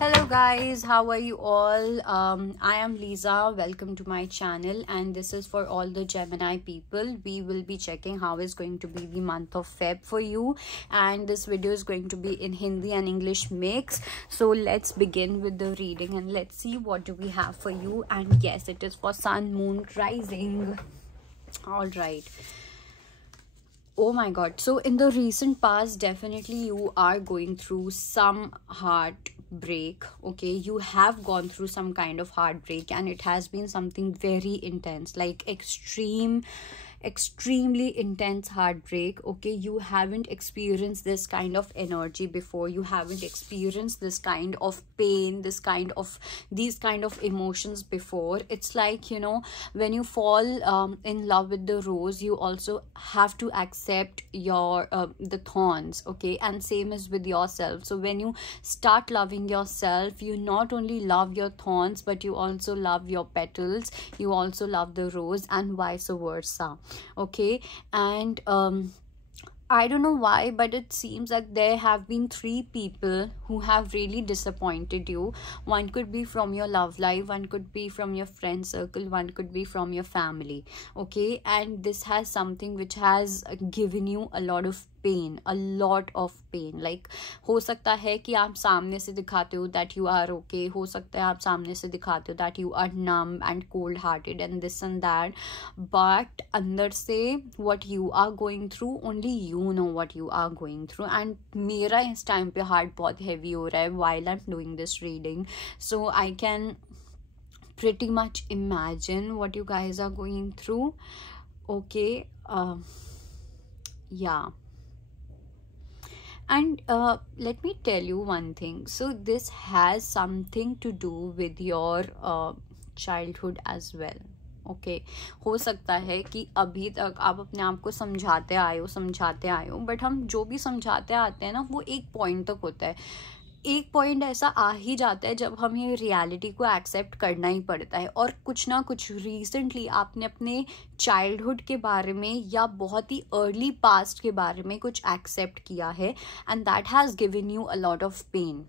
Hello guys, how are you all? I am Lisa. Welcome to my channel, and this is for all the Gemini people. We will be checking how is going to be the month of Feb for you, and this video is going to be in Hindi and English mix. So let's begin with the reading and let's see what do we have for you. And yes, it is for Sun, Moon, Rising. All right. Oh my god, so in the recent past, definitely you are going through some heartbreak. Okay, you have gone through some kind of heartbreak, and it has been something very intense, like extremely intense heartbreak. Okay, you haven't experienced this kind of energy before. You haven't experienced this kind of pain, these kind of emotions before. It's like, you know, when you fall in love with the rose, you also have to accept your the thorns. Okay, and same is with yourself. So when you start loving yourself, you not only love your thorns, but you also love your petals, you also love the rose, and vice versa. Okay, and I don't know why, but it seems like there have been 3 people who have really disappointed you. One could be from your love life, one could be from your friend circle, one could be from your family. Okay, and this has something which has given you a lot of pain, like हो सकता है कि आप सामने से दिखाते हो that you are okay, हो सकता है आप सामने से दिखाते हो that you are numb and cold hearted and this and that, but अंदर से what you are going through, only you know what you are going through. And मेरा इस time पे heart बहुत heavy हो रहा है while I'm doing this reading, so I can pretty much imagine what you guys are going through. Okay, yeah. And let me tell you one thing. So this has something to do with your childhood as well. Okay हो सकता है कि अभी तक आप अपने आप को समझाते आए हो, बट हम जो भी समझाते आते हैं ना, वो एक पॉइंट तक होता है. एक पॉइंट ऐसा आ ही जाता है जब हमें रियलिटी को एक्सेप्ट करना ही पड़ता है. और कुछ ना कुछ रिसेंटली आपने अपने चाइल्डहुड के बारे में या बहुत ही अर्ली पास्ट के बारे में कुछ एक्सेप्ट किया है, and that has given you a lot of pain.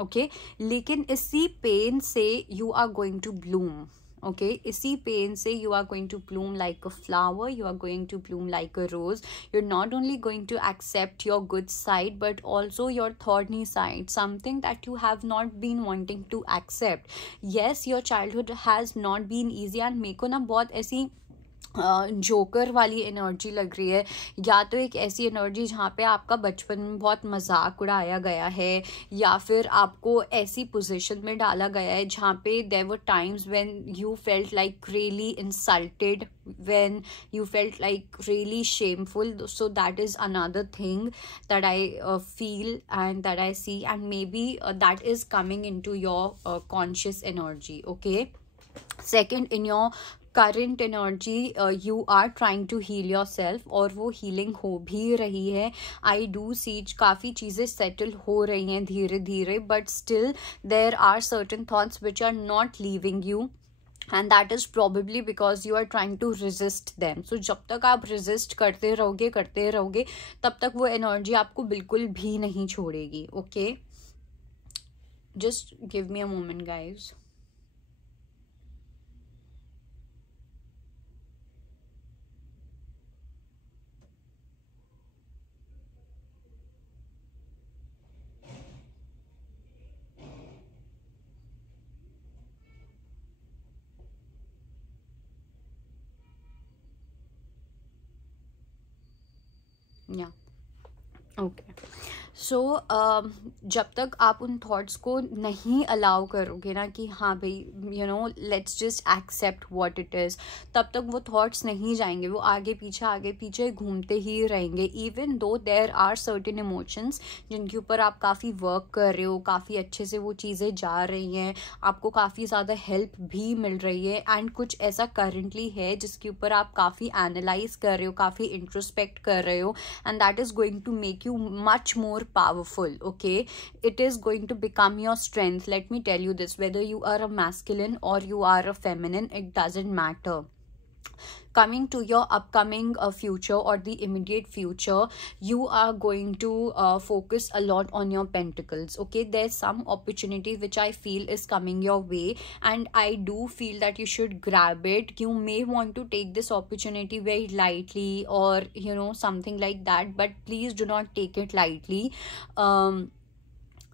Okay, लेकिन इसी पेन से you are going to bloom. Okay, इसी पेन से you are going to bloom like a flower, you are going to bloom like a rose. You're not only going to accept your good side, but also your thorny side, something that you have not been wanting to accept. Yes, your childhood has not been easy, and मेरे को ना बहुत ऐसी joker वाली energy लग रही है, या तो एक ऐसी एनर्जी जहाँ पे आपका बचपन में बहुत मजाक उड़ाया गया है, या फिर आपको ऐसी पोजीशन में डाला गया है जहाँ पे there were times when you felt like really insulted, when you felt like really shameful. So that is another thing that I feel and that I see, and maybe that is coming into your conscious energy. Okay, second, in your current energy, you are trying to heal yourself, और वो healing हो भी रही है. I do see काफ़ी चीज़ें settle हो रही हैं धीरे धीरे, but still there are certain thoughts which are not leaving you, and that is probably because you are trying to resist them. So जब तक आप resist करते रहोगे तब तक वो energy आपको बिल्कुल भी नहीं छोड़ेगी. Okay, just give me a moment guys. Yeah, okay. सो जब तक आप उन थॉट्स को नहीं अलाउ करोगे ना कि हाँ भाई you know let's just accept what it is, तब तक वो थॉट्स नहीं जाएंगे, वो आगे पीछे घूमते ही रहेंगे. Even though there are certain emotions जिनके ऊपर आप काफ़ी वर्क कर रहे हो, काफ़ी अच्छे से वो चीज़ें जा रही हैं, आपको काफ़ी ज़्यादा हेल्प भी मिल रही है, एंड कुछ ऐसा करंटली है जिसके ऊपर आप काफ़ी एनालाइज कर रहे हो, काफ़ी इंट्रोस्पेक्ट कर रहे हो, and that is going to make you much more powerful. Okay, it is going to become your strength. Let me tell you this, whether you are a masculine or you are a feminine, it doesn't matter. coming to your upcoming future or the immediate future, you are going to focus a lot on your pentacles. Okay, there's some opportunity which I feel is coming your way, and I do feel that you should grab it. You may want to take this opportunity very lightly, or you know, something like that, but please do not take it lightly.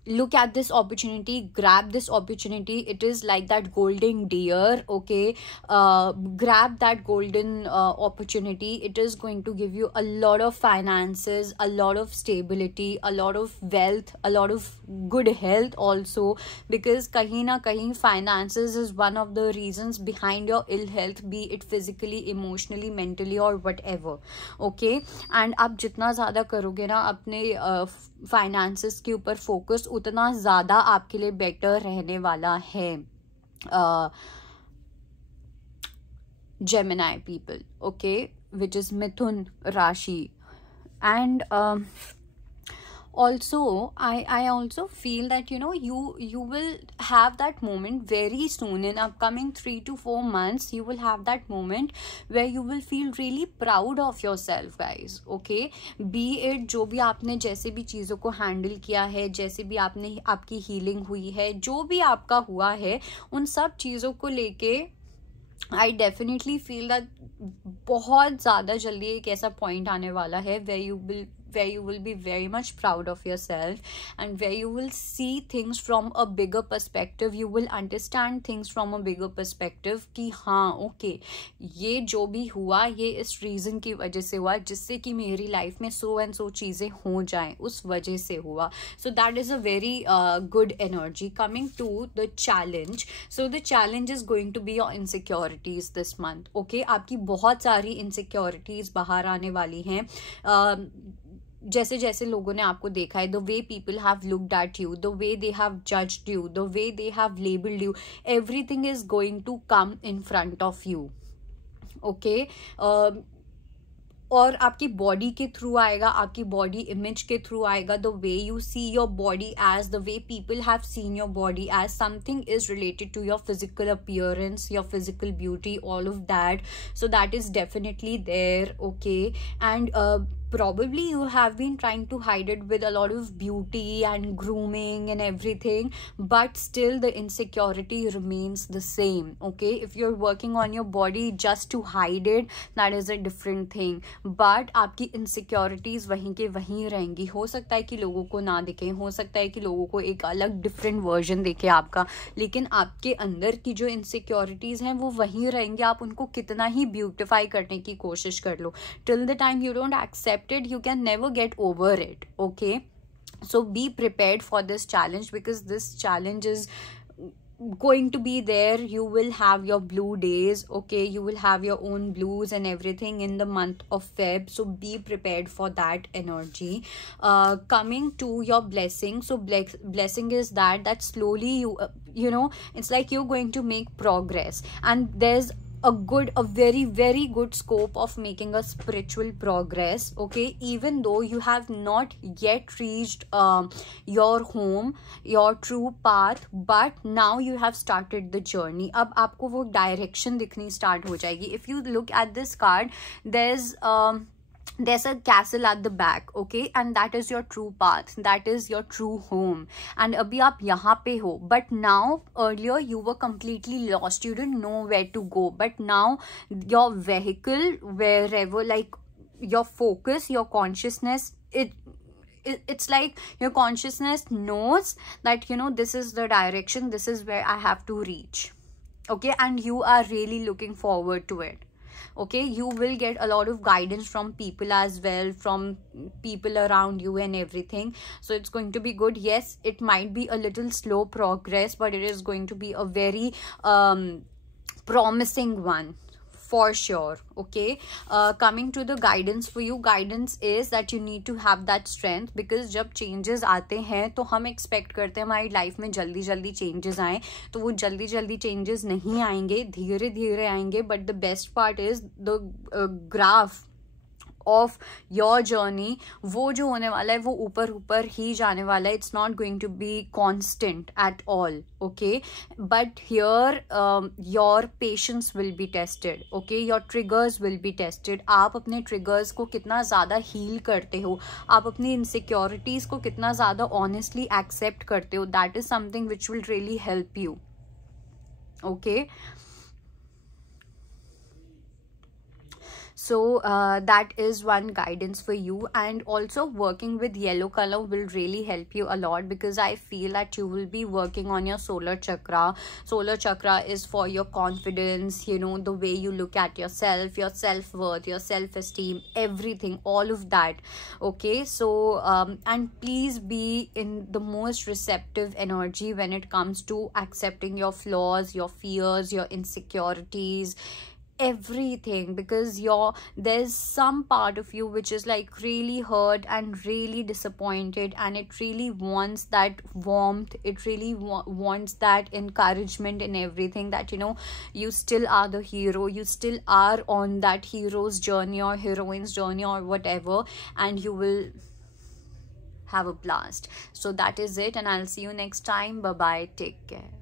Look at this opportunity, grab this opportunity. It is like that golden deer. Okay, grab that golden opportunity. It is going to give you a lot of finances, a lot of stability, a lot of wealth, a lot of good health also, because kahin na kahin finances is one of the reasons behind your ill health, be it physically, emotionally, mentally or whatever. Okay, and आप जितना ज़्यादा करोगे ना अपने finances के ऊपर focus, उतना ज़्यादा आपके लिए बेटर रहने वाला है. Gemini people, okay, which is Mithun Rashi. And also I also feel that, you know, you will have that moment very soon in upcoming 3 to 4 months. You will have that moment where you will feel really proud of yourself, guys. Okay, be it जो भी आपने जैसे भी चीज़ों को handle किया है, जैसे भी आपने आपकी हीलिंग हुई है, जो भी आपका हुआ है, उन सब चीज़ों को लेके I definitely feel that बहुत ज़्यादा जल्दी एक ऐसा पॉइंट आने वाला है where you will be very much proud of yourself, and where you will see things from a bigger perspective. You will understand things from a bigger perspective कि हाँ okay, ये जो भी हुआ ये इस रीज़न की वजह से हुआ, जिससे कि मेरी लाइफ में so and so चीज़ें हो जाएं, उस वजह से हुआ. So that is a very good energy. Coming to the challenge, so the challenge is going to be your insecurities this month. Okay, आपकी बहुत सारी insecurities बाहर आने वाली हैं. जैसे जैसे लोगों ने आपको देखा है, the way people have looked at you, the way they have judged you, the way they have labelled you, everything is going to come in front of you. Okay, और आपकी बॉडी के थ्रू आएगा, आपकी body image के through आएगा. The way you see your body as, the way people have seen your body as, something is related to your physical appearance, your physical beauty, all of that. So that is definitely there. Okay, and probably you have been trying to hide it with a lot of beauty and grooming and everything, but still the insecurity remains the same. Okay, if you're working on your body just to hide it, that is a different thing, but आपकी insecurities वहीं के वहीं रहेंगी. हो सकता है कि लोगों को ना दिखे, हो सकता है कि लोगों को एक अलग different version दिखे आपका, लेकिन आपके अंदर की जो insecurities हैं वो वहीं रहेंगे. आप उनको कितना ही beautify करने की कोशिश कर लो, till the time you don't accept it, you can never get over it. Okay, so be prepared for this challenge, because this challenge is going to be there. You will have your blue days. Okay, you will have your own blues and everything in the month of Feb, so be prepared for that energy. Coming to your blessing, so blessing is that slowly you know, it's like you're going to make progress, and there's a very very good scope of making a spiritual progress. Okay, even though you have not yet reached your home, your true path, but now you have started the journey. अब आपको वो direction दिखनी start हो जाएगी. If you look at this card, there's a castle at the back. Okay, and that is your true path, that is your true home, and abhi aap yahan pe ho, but now earlier you were completely lost, you didn't know where to go, but now your vehicle, wherever, like your focus, your consciousness, it's like your consciousness knows that, you know, this is the direction, this is where I have to reach. Okay, and you are really looking forward to it. Okay, you will get a lot of guidance from people as well, from people around you and everything, so it's going to be good. Yes, it might be a little slow progress, but it is going to be a very promising one for sure. Okay, coming to the guidance for you, guidance is that you need to have that strength, because जब changes आते हैं तो हम expect करते हैं हमारी life में जल्दी जल्दी changes आएं, तो वो जल्दी जल्दी changes नहीं आएंगे, धीरे धीरे आएंगे. But the best part is the graph of your journey, वो जो होने वाला है वो ऊपर ऊपर ही जाने वाला है. It's not going to be constant at all. Okay, but here your patience will be tested. Okay, your triggers will be tested. आप अपने ट्रिगर्स को कितना ज़्यादा हील करते हो, आप अपनी इनसिक्योरिटीज़ को कितना ज़्यादा ऑनेस्टली एक्सेप्ट करते हो. That is something which will really help you. Okay, so that is one guidance for you. And also working with yellow color will really help you a lot, because I feel that you will be working on your solar chakra. Solar chakra is for your confidence, you know, the way you look at yourself, your self-worth, your self-esteem, everything, all of that. Okay, so and please be in the most receptive energy when it comes to accepting your flaws, your fears, your insecurities, everything, because there's some part of you which is like really hurt and really disappointed, and it really wants that warmth, it really wants that encouragement and everything, that you know you still are the hero, you still are on that hero's journey or heroine's journey or whatever, and you will have a blast. So that is it, and I'll see you next time. Bye bye, take care.